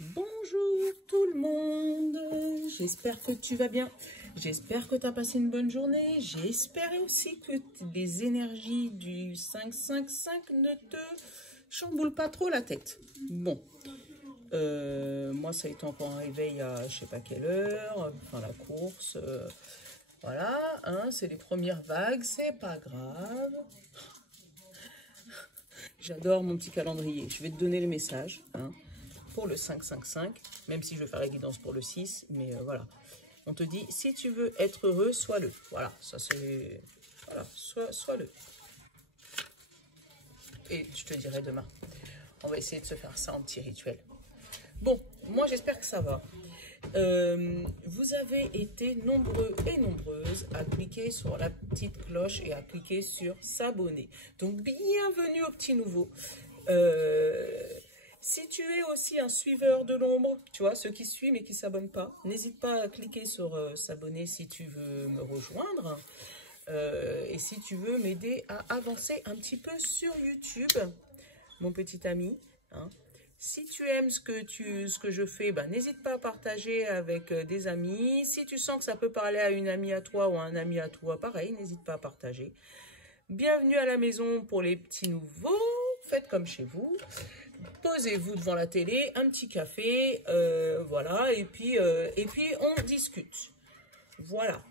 Bonjour tout le monde, j'espère que tu vas bien, j'espère que tu as passé une bonne journée, j'espère aussi que les énergies du 5-5-5 ne te chamboulent pas trop la tête. Bon, moi ça a été encore un réveil à je sais pas quelle heure, enfin la course, voilà, hein, c'est les premières vagues, c'est pas grave. J'adore mon petit calendrier, je vais te donner le message, hein. Pour le 5-5-5, même si je vais faire la guidance pour le 6, mais voilà. On te dit, si tu veux être heureux, sois-le. Voilà, ça c'est... Voilà, sois-le. Et je te dirai demain. On va essayer de se faire ça en petit rituel. Bon, moi j'espère que ça va. Vous avez été nombreux et nombreuses à cliquer sur la petite cloche et à cliquer sur s'abonner. Donc, bienvenue aux petits nouveaux. Si tu es aussi un suiveur de l'ombre, tu vois, ceux qui suivent mais qui ne s'abonnent pas, n'hésite pas à cliquer sur s'abonner si tu veux me rejoindre. Et si tu veux m'aider à avancer un petit peu sur YouTube, mon petit ami. Hein. Si tu aimes ce que je fais, ben, n'hésite pas à partager avec des amis. Si tu sens que ça peut parler à une amie à toi ou à un ami à toi, pareil, n'hésite pas à partager. Bienvenue à la maison pour les petits nouveaux. Faites comme chez vous. Posez-vous devant la télé, un petit café, voilà, et puis on discute. Voilà.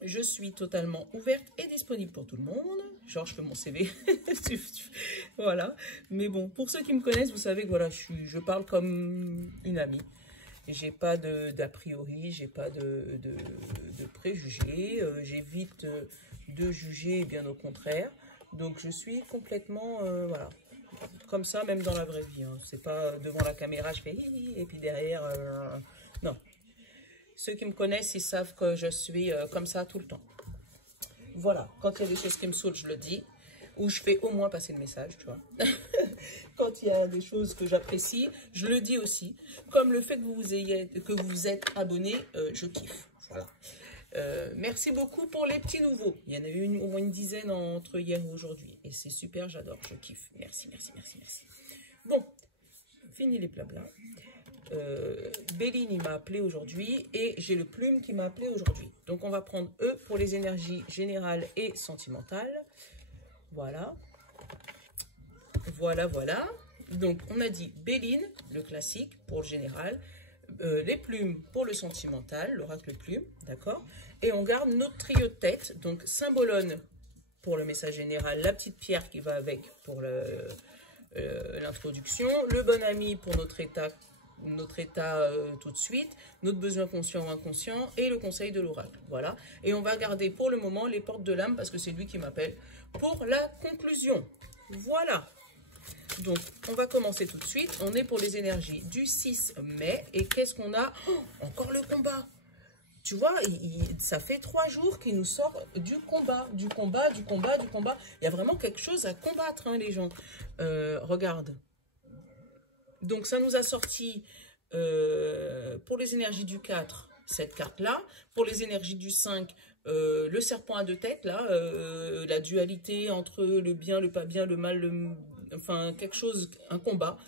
Je suis totalement ouverte et disponible pour tout le monde. Genre, je fais mon CV. Voilà. Mais bon, pour ceux qui me connaissent, vous savez que voilà, je parle comme une amie. J'ai pas d'a priori, j'ai pas de préjugés. J'évite de juger, bien au contraire. Donc, je suis complètement, voilà, comme ça, même dans la vraie vie. Hein. C'est pas devant la caméra, je fais hi, et puis derrière, non. Ceux qui me connaissent, ils savent que je suis comme ça tout le temps. Voilà, quand il y a des choses qui me saoutent, je le dis. Ou je fais au moins passer le message, tu vois. Quand il y a des choses que j'apprécie, je le dis aussi. Comme le fait que vous vous êtes abonné, je kiffe. Voilà. Merci beaucoup pour les petits nouveaux. Il y en a eu au moins une dizaine entre hier et aujourd'hui. Et c'est super, j'adore, je kiffe. Merci, merci, merci, merci. Bon, fini les blabla. Béline, il m'a appelé aujourd'hui et j'ai le plume qui m'a appelé aujourd'hui. Donc, on va prendre eux pour les énergies générales et sentimentales. Voilà. Voilà, voilà. Donc, on a dit Béline, le classique pour le général. Les plumes pour le sentimental, l'oracle plume, d'accord. Et on garde notre trio de tête. Donc, Symbolone pour le message général, la petite pierre qui va avec pour l'introduction, le bon ami pour notre état tout de suite, notre besoin conscient ou inconscient et le conseil de l'oracle. Voilà. Et on va garder pour le moment les portes de l'âme parce que c'est lui qui m'appelle pour la conclusion. Voilà. Donc, on va commencer tout de suite. On est pour les énergies du 6 mai. Et qu'est-ce qu'on a? Encore le combat. Tu vois, ça fait 3 jours qu'il nous sort du combat, du combat, du combat, du combat. Il y a vraiment quelque chose à combattre, hein, les gens. Regarde. Donc, ça nous a sorti pour les énergies du 4, cette carte-là. Pour les énergies du 5, le serpent à deux têtes, là. La dualité entre le bien, le pas bien, le mal, enfin, quelque chose, un combat.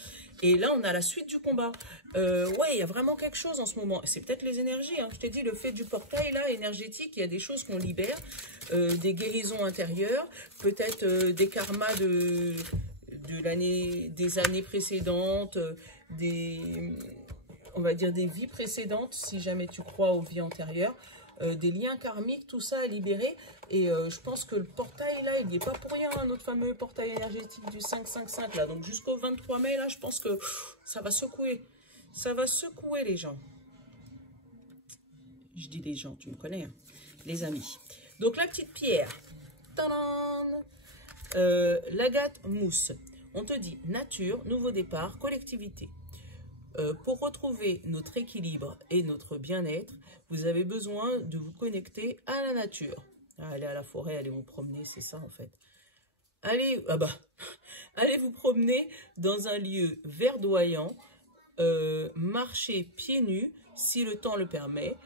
Et là, on a la suite du combat. Ouais, il y a vraiment quelque chose en ce moment. C'est peut-être les énergies. Hein. Je t'ai dit, le fait du portail, là, énergétique, il y a des choses qu'on libère. Des guérisons intérieures. Peut-être des karmas des années précédentes, on va dire des vies précédentes, si jamais tu crois aux vies antérieures, des liens karmiques, tout ça à libérer. Et je pense que le portail, là, il n'y est pas pour rien, hein, notre fameux portail énergétique du 5-5-5, là. Donc jusqu'au 23 mai, là, je pense que ça va secouer. Ça va secouer les gens. Je dis les gens, tu me connais, hein, les amis. Donc la petite pierre, l'agate mousse. On te dit nature, nouveau départ, collectivité. Pour retrouver notre équilibre et notre bien-être, vous avez besoin de vous connecter à la nature. Allez à la forêt, allez vous promener, c'est ça en fait. Allez, allez vous promener dans un lieu verdoyant, marchez pieds nus si le temps le permet.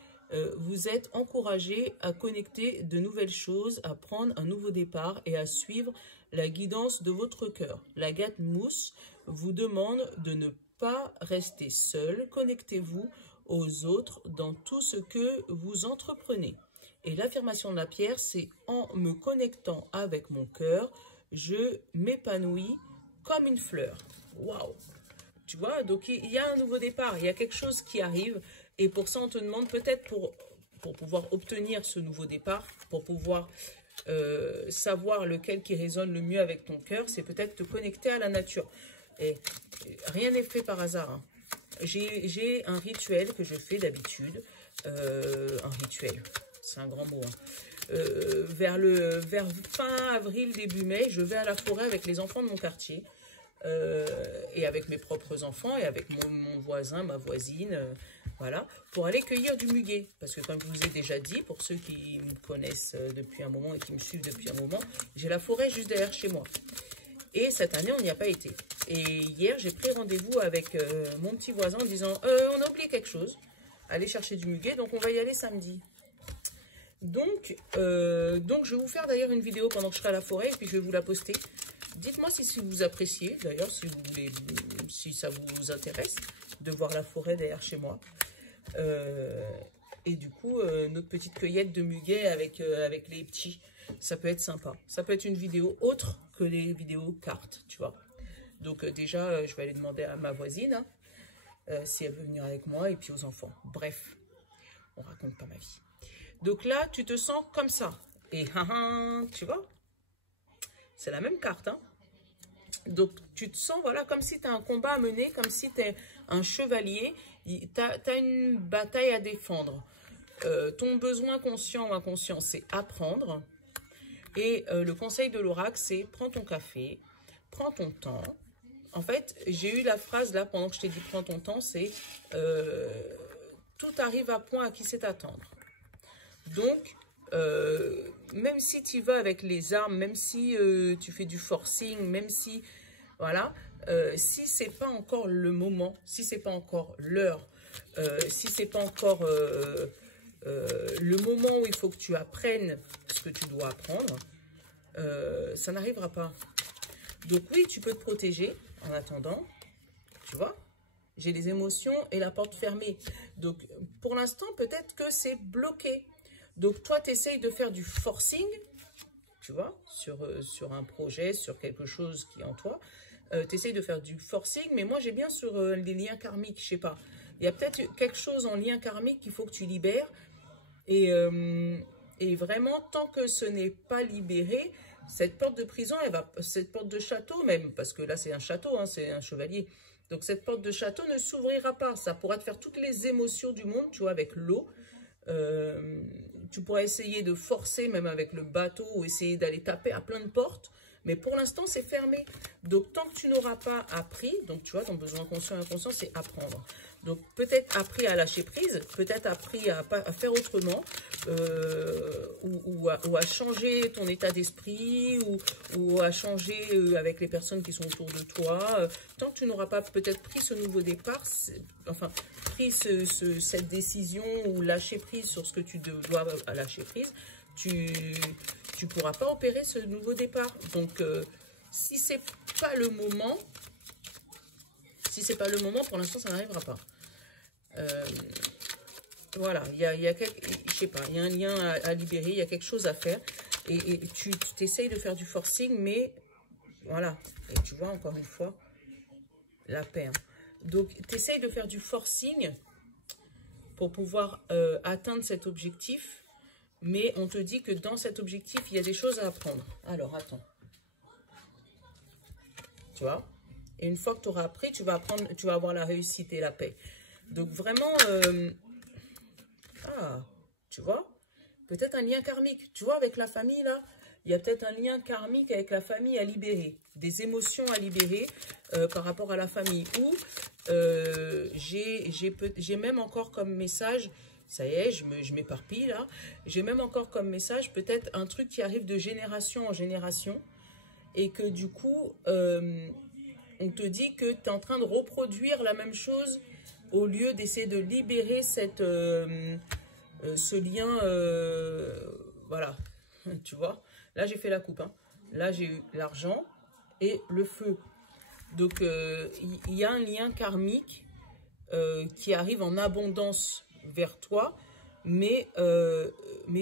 Vous êtes encouragé à connecter de nouvelles choses, à prendre un nouveau départ et à suivre la guidance de votre cœur. L'agate mousse vous demande de ne pas rester seul, connectez-vous aux autres dans tout ce que vous entreprenez. Et l'affirmation de la pierre, c'est en me connectant avec mon cœur, je m'épanouis comme une fleur. Waouh! Tu vois, donc il y a un nouveau départ, il y a quelque chose qui arrive. Et pour ça, on te demande peut-être pour pouvoir obtenir ce nouveau départ, pour pouvoir savoir lequel qui résonne le mieux avec ton cœur, c'est peut-être te connecter à la nature. Et rien n'est fait par hasard, hein. J'ai un rituel que je fais d'habitude, un rituel, c'est un grand mot, hein. Vers fin avril, début mai, je vais à la forêt avec les enfants de mon quartier, et avec mes propres enfants, et avec mon voisin, ma voisine, voilà, pour aller cueillir du muguet. Parce que comme je vous ai déjà dit, pour ceux qui me connaissent depuis un moment et qui me suivent depuis un moment, j'ai la forêt juste derrière chez moi. Et cette année, on n'y a pas été. Et hier, j'ai pris rendez-vous avec mon petit voisin en disant « on a oublié quelque chose, aller chercher du muguet, donc on va y aller samedi. » Donc, je vais vous faire d'ailleurs une vidéo pendant que je serai à la forêt et puis je vais vous la poster. Dites-moi si vous appréciez, d'ailleurs, si ça vous intéresse de voir la forêt derrière chez moi. Et du coup, notre petite cueillette de muguet avec les petits, ça peut être sympa. Ça peut être une vidéo autre que les vidéos cartes, tu vois. Donc déjà, je vais aller demander à ma voisine hein, si elle veut venir avec moi et puis aux enfants. Bref, on raconte pas ma vie. Donc là, tu te sens comme ça. Et tu vois, c'est la même carte. Hein. Donc, tu te sens, voilà, comme si tu as un combat à mener, comme si tu es un chevalier. Tu as une bataille à défendre. Ton besoin conscient ou inconscient, c'est apprendre. Et le conseil de l'oracle, c'est prends ton café, prends ton temps. En fait, j'ai eu la phrase là, pendant que je t'ai dit prends ton temps, c'est tout arrive à point à qui sait attendre. Donc, même si tu vas avec les armes, même si tu fais du forcing, même si, voilà, si c'est pas encore le moment, si c'est pas encore l'heure, si c'est pas encore le moment où il faut que tu apprennes ce que tu dois apprendre, ça n'arrivera pas. Donc oui, tu peux te protéger en attendant, tu vois. J'ai les émotions et la porte fermée. Donc, pour l'instant, peut-être que c'est bloqué. Donc, toi, tu essayes de faire du forcing, tu vois, sur un projet, sur quelque chose qui est en toi. Tu essayes de faire du forcing, mais moi, j'ai bien sur les liens karmiques, je sais pas. Il y a peut-être quelque chose en lien karmique qu'il faut que tu libères. Et vraiment, tant que ce n'est pas libéré, cette porte de prison, cette porte de château même, parce que là, c'est un château, hein, c'est un chevalier. Donc, cette porte de château ne s'ouvrira pas. Ça pourra te faire toutes les émotions du monde, tu vois, avec l'eau. Tu pourras essayer de forcer, même avec le bateau, ou essayer d'aller taper à plein de portes. Mais pour l'instant, c'est fermé. Donc, tant que tu n'auras pas appris, donc tu vois, ton besoin conscient et inconscient, c'est apprendre. Donc, peut-être appris à lâcher prise, peut-être appris à faire autrement, ou à changer ton état d'esprit, ou à changer avec les personnes qui sont autour de toi. Tant que tu n'auras pas peut-être pris ce nouveau départ, enfin, pris cette décision ou lâcher prise sur ce que tu dois lâcher prise, tu pourras pas opérer ce nouveau départ. Donc, si c'est pas le moment, pour l'instant, ça n'arrivera pas. Voilà, il y a je sais pas, il y a un lien à libérer, il y a quelque chose à faire. Et tu t'essayes de faire du forcing, mais voilà. Et tu vois, encore une fois, la paix. Hein. Donc, tu essayes de faire du forcing pour pouvoir atteindre cet objectif. Mais on te dit que dans cet objectif, il y a des choses à apprendre. Alors, attends. Tu vois? Et une fois que tu auras appris, tu vas avoir la réussite et la paix. Donc, vraiment, tu vois? Peut-être un lien karmique. Tu vois, avec la famille, là, il y a peut-être un lien karmique avec la famille à libérer. Des émotions à libérer par rapport à la famille. Ou j'ai même encore comme message... Ça y est, je m'éparpille là. J'ai même encore comme message peut-être un truc qui arrive de génération en génération. Et que du coup, on te dit que tu es en train de reproduire la même chose au lieu d'essayer de libérer ce lien. Voilà, tu vois. Là, j'ai fait la coupe. Hein. Là, j'ai eu l'argent et le feu. Donc, il y a un lien karmique qui arrive en abondance vers toi, mais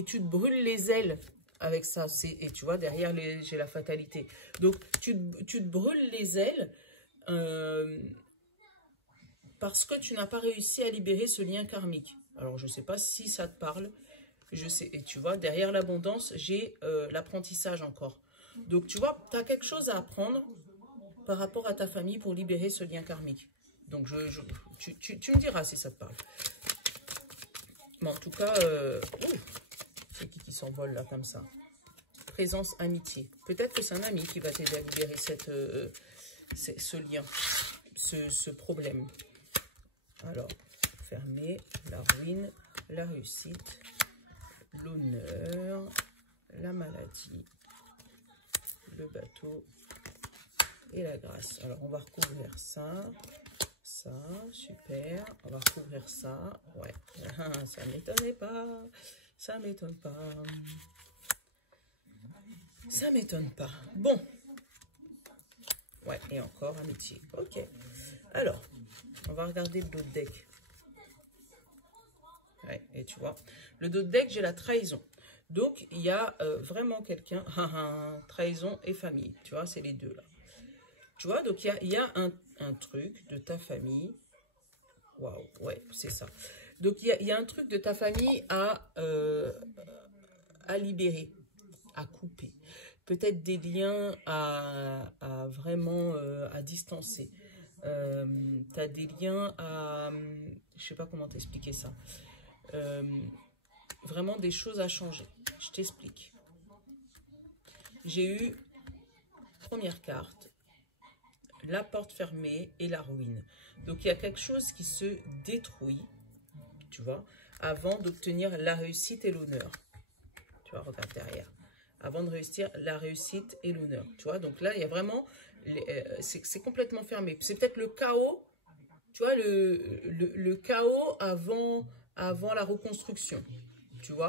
tu te brûles les ailes avec ça. Et tu vois, derrière, j'ai la fatalité. Donc, tu te brûles les ailes parce que tu n'as pas réussi à libérer ce lien karmique. Alors, je ne sais pas si ça te parle. Je sais, et tu vois, derrière l'abondance, j'ai l'apprentissage encore. Donc, tu vois, tu as quelque chose à apprendre par rapport à ta famille pour libérer ce lien karmique. Donc, tu me diras si ça te parle. Mais en tout cas, c'est qui s'envole là comme ça? Présence, amitié. Peut-être que c'est un ami qui va t'aider à libérer ce lien, ce problème. Alors, fermer, la ruine, la réussite, l'honneur, la maladie, le bateau et la grâce. Alors, on va recouvrir ça. Ça, super. On va recouvrir ça. Ouais, ça m'étonnait pas. Ça m'étonne pas. Ça m'étonne pas. Bon. Ouais, et encore amitié. Ok. Alors, on va regarder le dos de deck. Ouais, et tu vois, le dos de deck, j'ai la trahison. Donc, il y a vraiment quelqu'un, trahison et famille. Tu vois, c'est les deux là. Tu vois, donc il y a un truc de ta famille. Waouh, ouais, c'est ça. Donc, il y a un truc de ta famille à libérer, à couper. Peut-être des liens à vraiment à distancer. Tu as des liens à... Je sais pas comment t'expliquer ça. Vraiment des choses à changer. Je t'explique. J'ai eu, première carte, la porte fermée et la ruine. Donc, il y a quelque chose qui se détruit, tu vois, avant d'obtenir la réussite et l'honneur. Tu vois, regarde derrière. Avant de réussir la réussite et l'honneur. Tu vois, donc là, il y a vraiment... c'est complètement fermé. C'est peut-être le chaos, tu vois, le chaos avant la reconstruction. Tu vois,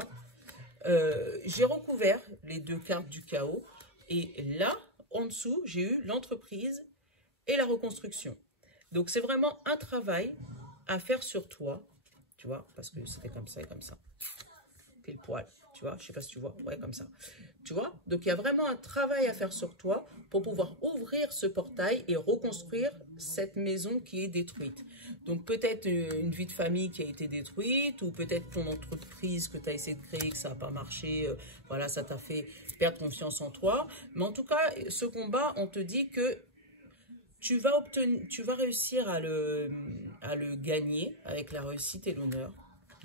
j'ai recouvert les deux cartes du chaos. Et là, en dessous, j'ai eu l'entreprise et la reconstruction. Donc, c'est vraiment un travail à faire sur toi. Tu vois, parce que c'était comme ça et comme ça. Pile poil. Tu vois, je sais pas si tu vois. Ouais, comme ça. Tu vois, donc il y a vraiment un travail à faire sur toi pour pouvoir ouvrir ce portail et reconstruire cette maison qui est détruite. Donc peut-être une vie de famille qui a été détruite ou peut-être ton entreprise que tu as essayé de créer, que ça n'a pas marché. Voilà, ça t'a fait perdre confiance en toi. Mais en tout cas, ce combat, on te dit que tu vas réussir à le gagner avec la réussite et l'honneur.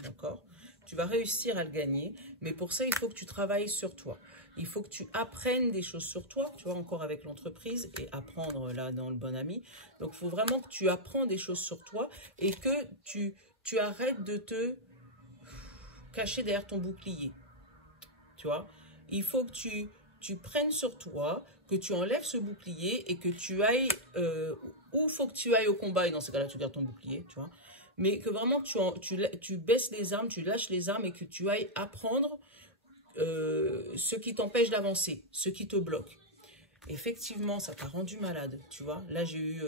D'accord ? Tu vas réussir à le gagner, mais pour ça, il faut que tu travailles sur toi. Il faut que tu apprennes des choses sur toi, tu vois, encore avec l'entreprise et apprendre là dans le bon ami. Donc, il faut vraiment que tu apprends des choses sur toi et que tu arrêtes de te cacher derrière ton bouclier. Tu vois, il faut que tu prennes sur toi, que tu enlèves ce bouclier et que tu ailles, ou il faut que tu ailles au combat et dans ce cas-là, tu gardes ton bouclier, tu vois. Mais que vraiment, tu baisses les armes, tu lâches les armes et que tu ailles apprendre ce qui t'empêche d'avancer, ce qui te bloque. Effectivement, ça t'a rendu malade, tu vois. Là, j'ai eu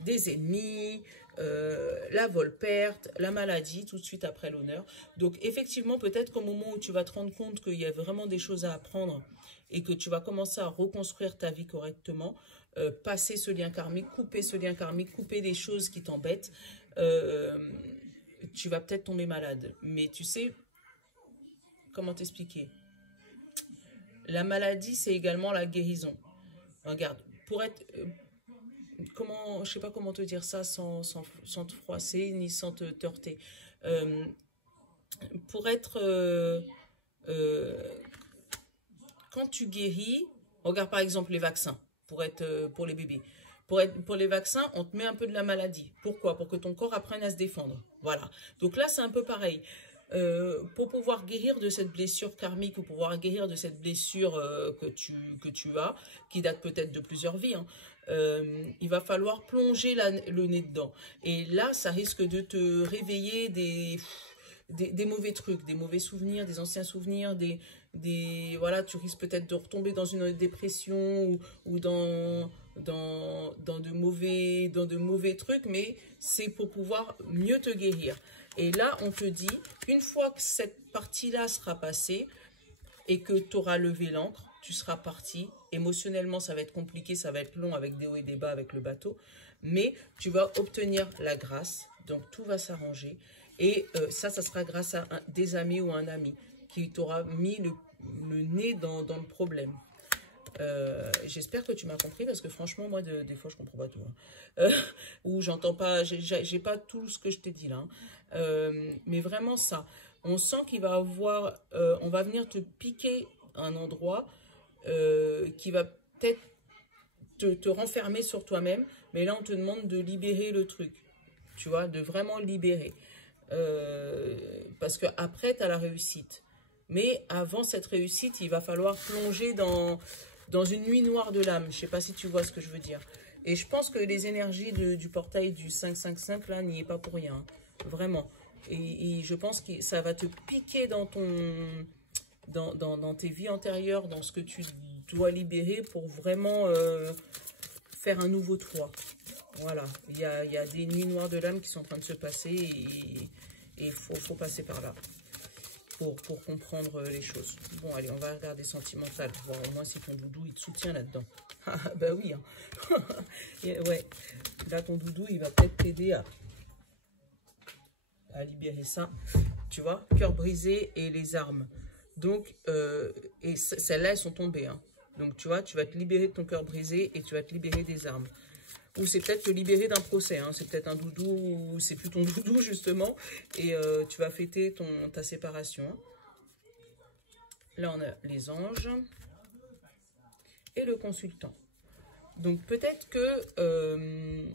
des ennemis, la vol-perte, la maladie, tout de suite après l'honneur. Donc, effectivement, peut-être qu'au moment où tu vas te rendre compte qu'il y a vraiment des choses à apprendre et que tu vas commencer à reconstruire ta vie correctement, passer ce lien karmique, couper des choses qui t'embêtent, tu vas peut-être tomber malade. Mais tu sais, comment t'expliquer? La maladie, c'est également la guérison. Regarde, pour être... je sais pas comment te dire ça sans te froisser ni sans te heurter. Pour être... quand tu guéris, regarde par exemple les vaccins, pour les bébés. Pour les vaccins, on te met un peu de la maladie. Pourquoi? Pour que ton corps apprenne à se défendre. Voilà. Donc là, c'est un peu pareil. Pour pouvoir guérir de cette blessure karmique ou pouvoir guérir de cette blessure que tu as, qui date peut-être de plusieurs vies, hein, il va falloir plonger le nez dedans. Et là, ça risque de te réveiller des mauvais trucs, des mauvais souvenirs, des anciens souvenirs, voilà, tu risques peut-être de retomber dans une dépression ou dans dans de mauvais trucs, mais c'est pour pouvoir mieux te guérir. Et là, on te dit, une fois que cette partie-là sera passée et que tu auras levé l'ancre, tu seras parti. Émotionnellement, ça va être compliqué, ça va être long avec des hauts et des bas avec le bateau, mais tu vas obtenir la grâce, donc tout va s'arranger. Et ça sera grâce à des amis ou un ami qui t'aura mis le nez dans le problème. J'espère que tu m'as compris parce que franchement, moi, des fois, je comprends pas tout. Hein. Ou j'entends pas, j'ai pas tout ce que je t'ai dit là. Hein. Mais vraiment ça. On sent qu'il va avoir, on va venir te piquer un endroit qui va peut-être te renfermer sur toi-même. Mais là, on te demande de libérer le truc. Tu vois, de vraiment libérer. Parce que après, tu as la réussite. Mais avant cette réussite, il va falloir plonger dans une nuit noire de l'âme. Je ne sais pas si tu vois ce que je veux dire. Et je pense que les énergies du portail du 555, là, n'y est pas pour rien. Hein. Vraiment. Et je pense que ça va te piquer dans tes vies antérieures, dans ce que tu dois libérer pour vraiment faire un nouveau toi. Voilà. Il y a des nuits noires de l'âme qui sont en train de se passer et il faut passer par là. Pour comprendre les choses. Bon, allez, on va regarder sentimental, voir au moins si ton doudou, il te soutient là-dedans. Ah, bah oui. Hein. Ouais, là, ton doudou, il va peut-être t'aider à libérer ça. Tu vois, cœur brisé et les armes. Donc, et celles-là, elles sont tombées. Hein. Donc, tu vois, tu vas te libérer de ton cœur brisé et tu vas te libérer des armes. Ou c'est peut-être te libérer d'un procès, hein. C'est peut-être un doudou, ou c'est plus ton doudou justement, et tu vas fêter ta séparation. Là on a les anges et le consultant. Donc peut-être que,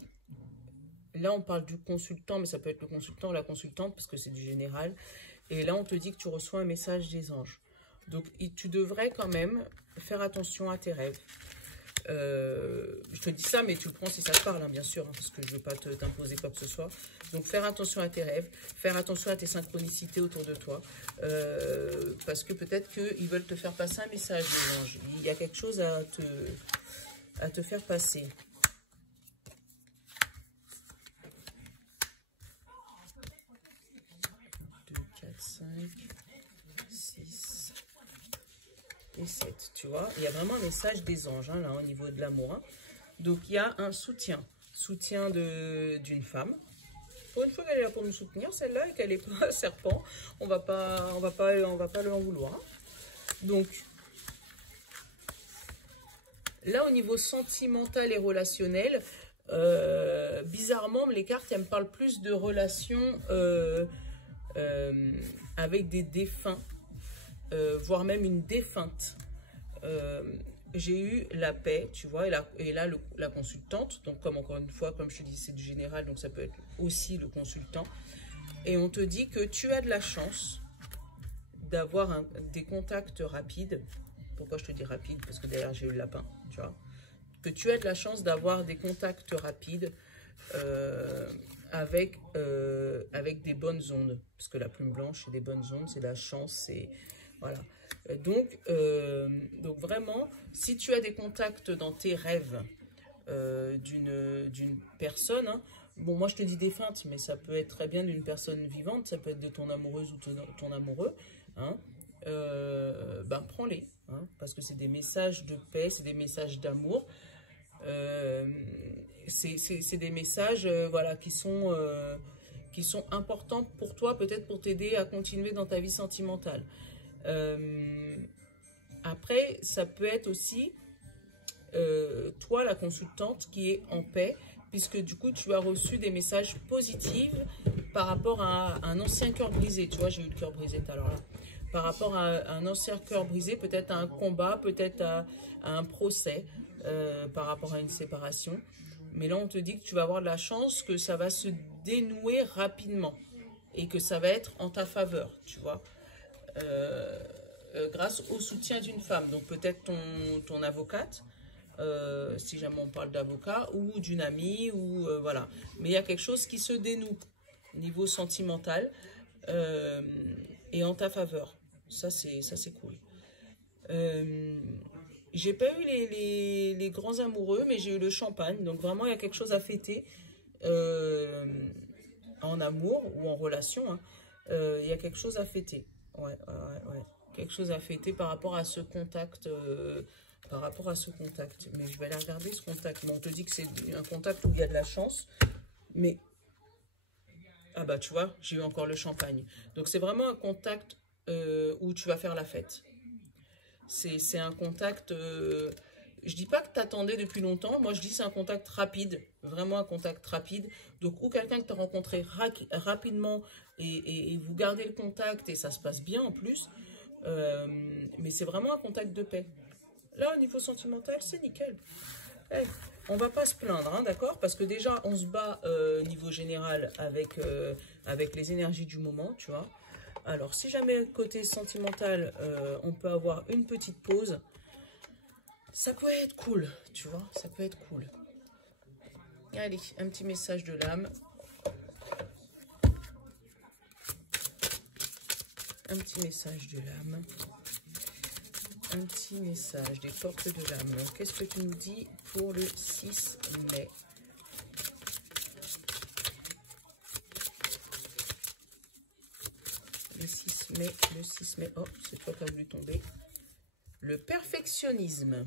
là on parle du consultant, mais ça peut être le consultant ou la consultante, parce que c'est du général. Et là on te dit que tu reçois un message des anges. Donc tu devrais quand même faire attention à tes rêves. Je te dis ça, mais tu le prends si ça te parle, hein, bien sûr, hein, parce que je ne veux pas t'imposer quoi que ce soit. Donc, faire attention à tes rêves, faire attention à tes synchronicités autour de toi, parce que peut-être qu'ils veulent te faire passer un message, les anges. Il y a quelque chose à te faire passer. Et 7, tu vois, il y a vraiment un message des anges, hein, là, au niveau de l'amour. Hein. Donc, il y a un soutien d'une femme. Pour une fois qu'elle est là pour nous soutenir, celle-là, et qu'elle n'est pas serpent, on va pas lui en vouloir. Hein. Donc, là, au niveau sentimental et relationnel, bizarrement, les cartes, elles me parlent plus de relations avec des défunts. Voire même une défunte. J'ai eu la paix, tu vois, et là la consultante, donc comme encore une fois, comme je te dis, c'est du général, donc ça peut être aussi le consultant, et on te dit que tu as de la chance d'avoir des contacts rapides. Pourquoi je te dis rapide? Parce que derrière j'ai eu le lapin, tu vois, que tu as de la chance d'avoir des contacts rapides avec des bonnes ondes, parce que la plume blanche, c'est des bonnes ondes, c'est la chance, c'est... Voilà. Donc vraiment, si tu as des contacts dans tes rêves d'une personne, hein, bon, moi je te dis défunte, mais ça peut être très bien d'une personne vivante, ça peut être de ton amoureuse ou ton amoureux, hein, ben prends-les, hein, parce que c'est des messages de paix, c'est des messages d'amour, c'est des messages voilà, qui sont importants pour toi, peut-être pour t'aider à continuer dans ta vie sentimentale. Après, ça peut être aussi toi, la consultante, qui est en paix, puisque du coup, tu as reçu des messages positifs par rapport à un ancien cœur brisé. Tu vois, j'ai eu le cœur brisé tout à l'heure là. Par rapport à un ancien cœur brisé, peut-être à un combat, peut-être à un procès, par rapport à une séparation. Mais là, on te dit que tu vas avoir de la chance, que ça va se dénouer rapidement et que ça va être en ta faveur, tu vois. Grâce au soutien d'une femme, donc peut-être ton avocate, si jamais on parle d'avocat, ou d'une amie, ou voilà. Mais il y a quelque chose qui se dénoue au niveau sentimental et en ta faveur. Ça c'est cool. J'ai pas eu les grands amoureux, mais j'ai eu le champagne. Donc vraiment, il y a quelque chose à fêter en amour ou en relation. Hein. Il y a quelque chose à fêter. Ouais. Quelque chose à fêter par rapport à ce contact. Par rapport à ce contact. Mais je vais aller regarder ce contact. Bon, on te dit que c'est un contact où il y a de la chance. Mais, ah bah tu vois, j'ai eu encore le champagne. Donc c'est vraiment un contact où tu vas faire la fête. C'est un contact, je dis pas que tu attendais depuis longtemps, moi je dis c'est un contact rapide, vraiment un contact rapide. Donc ou quelqu'un que tu as rencontré rapidement et vous gardez le contact et ça se passe bien en plus. Mais c'est vraiment un contact de paix. Là au niveau sentimental c'est nickel. Hey, on va pas se plaindre, hein, d'accord? Parce que déjà on se bat niveau général avec les énergies du moment, tu vois. Alors, si jamais côté sentimental, on peut avoir une petite pause, ça peut être cool, tu vois, ça peut être cool. Allez, un petit message de l'âme. Un petit message de l'âme. Un petit message des portes de l'âme. Qu'est-ce que tu nous dis pour le 6 mai? Le 6 mai, oh, c'est toi qui as voulu tomber. Le perfectionnisme.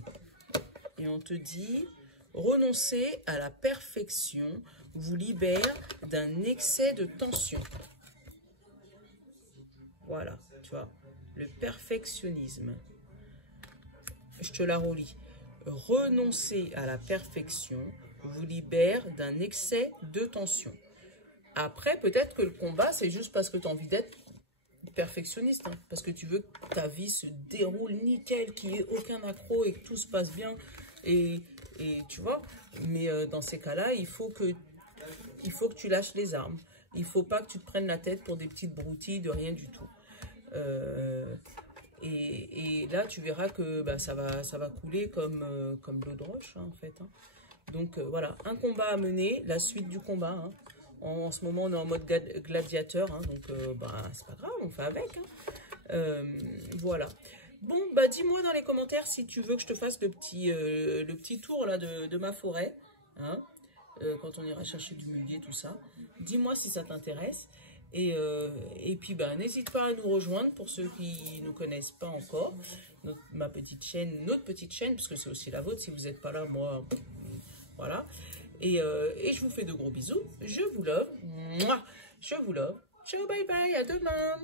Et on te dit, renoncer à la perfection vous libère d'un excès de tension. Voilà, tu vois, le perfectionnisme. Je te la relis. Renoncer à la perfection vous libère d'un excès de tension. Après, peut-être que le combat, c'est juste parce que tu as envie d'être perfectionniste, hein, parce que tu veux que ta vie se déroule nickel, qu'il n'y ait aucun accroc et que tout se passe bien, et tu vois, mais dans ces cas-là, il faut que tu lâches les armes, il faut pas que tu te prennes la tête pour des petites broutilles de rien du tout, et là tu verras que bah, ça va couler comme l'eau de roche, hein, en fait, hein. Donc voilà, un combat à mener, la suite du combat, hein. En ce moment, on est en mode gladiateur, hein, donc bah, c'est pas grave, on fait avec. Hein. Voilà. Bon, bah dis-moi dans les commentaires si tu veux que je te fasse le petit tour là de ma forêt, hein, quand on ira chercher du muguet, tout ça. Dis-moi si ça t'intéresse. Et puis, bah, n'hésite pas à nous rejoindre pour ceux qui ne nous connaissent pas encore. Notre petite chaîne, parce que c'est aussi la vôtre. Si vous n'êtes pas là, moi, voilà. Et je vous fais de gros bisous. Je vous love. Mouah. Je vous love. Ciao, bye bye. À demain.